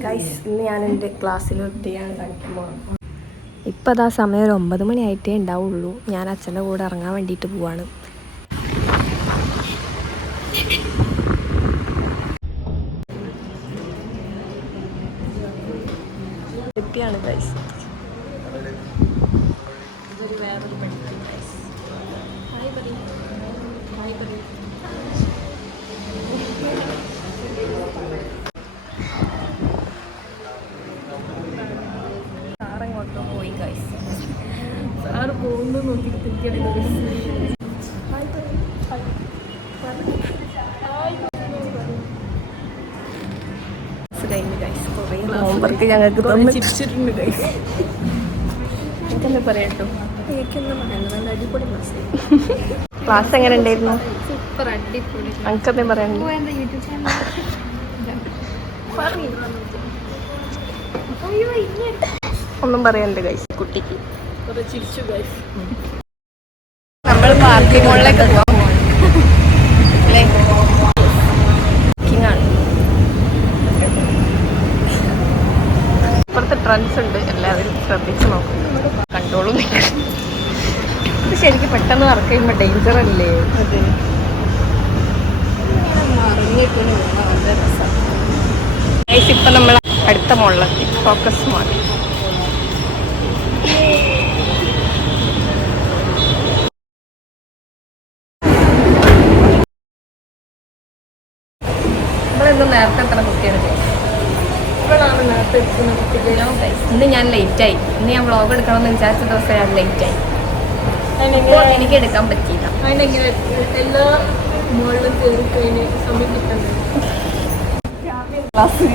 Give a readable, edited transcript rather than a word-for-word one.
Guys, ഇന്ന് ഞാൻ എൻ്റെ ക്ലാസ്സിലോട്ട് ഞാൻ കളിക്കുമ്പോൾ ഇപ്പം അതാ സമയം ഒരു 9 മണി ആയിട്ടേ ഉണ്ടാവുള്ളൂ. ഞാൻ അച്ഛൻ്റെ കൂടെ ഇറങ്ങാൻ വേണ്ടിയിട്ട് പോവാണ്. ാണ് ഗൈസ്, ഇതൊരു വേറൊരു പഠിക്കും ഗൈസ്. ഹായ് പറയും, ഹായ് പറയും. സാറെങ്ങോട്ടോ പോയി ഗൈസ്. സാറ് പോകുന്നു നോക്കി തിരികെ കഴിഞ്ഞു ഗൈസ്. കുറേ ഹോംവർക്ക് ഞങ്ങൾക്ക് ചിരിച്ചിട്ടുണ്ട് ഗൈസ്. എനിക്കെന്താ പറയട്ടോ, എനിക്കെന്താ പറയുന്നത്, നല്ല അടിപൊളി ക്ലാസ്. ക്ലാസ് എങ്ങനെ ഉണ്ടായിരുന്നു? സൂപ്പർ അടിപൊളി. എനിക്കെന്താ പറയാനുണ്ട്? ഒന്നും പറയാനുണ്ട് ഗൈസ് കുട്ടിക്ക്. കുറേ ചിരിച്ചു ഗൈസ്. നമ്മൾ പാർട്ടി മോളിലേക്ക് പോവാൻ അല്ലേ? ആണ് ഇപ്പുറത്തെ ട്രെൻഡ്സ് ഉണ്ട്, എല്ലാവരും ശ്രദ്ധിച്ച് നോക്കും, കണ്ടോളും. ഇത് ശരിക്കും പെട്ടെന്ന് വർക്ക് ചെയ്യുമ്പോൾ ഡേഞ്ചർ അല്ലേ? അതെ, നല്ല രസമാണ്. ഇപ്പം നമ്മൾ അടുത്ത മോളിലെത്തി. ഫോക്കസ് മോൾ. നമ്മളെന്നും നേരത്തെ എത്ര കുട്ടിയാണ്? ഇപ്പോഴാണ് നേരത്തെ എത്തുന്ന കുട്ടികളോ? ഇന്ന് ഞാൻ ലേറ്റായി. ഇന്ന് ഞാൻ വ്ളോഗ് എടുക്കണമെന്ന് വിചാരിച്ച ദിവസം ഞാൻ ലേറ്റായി. എനിക്ക് എടുക്കാൻ പറ്റിയില്ല. അതിനെങ്ങനെ എല്ലാ മോളിലും കയറി കഴിഞ്ഞ് സമയം കിട്ടുന്നത്? ക്ലാസ്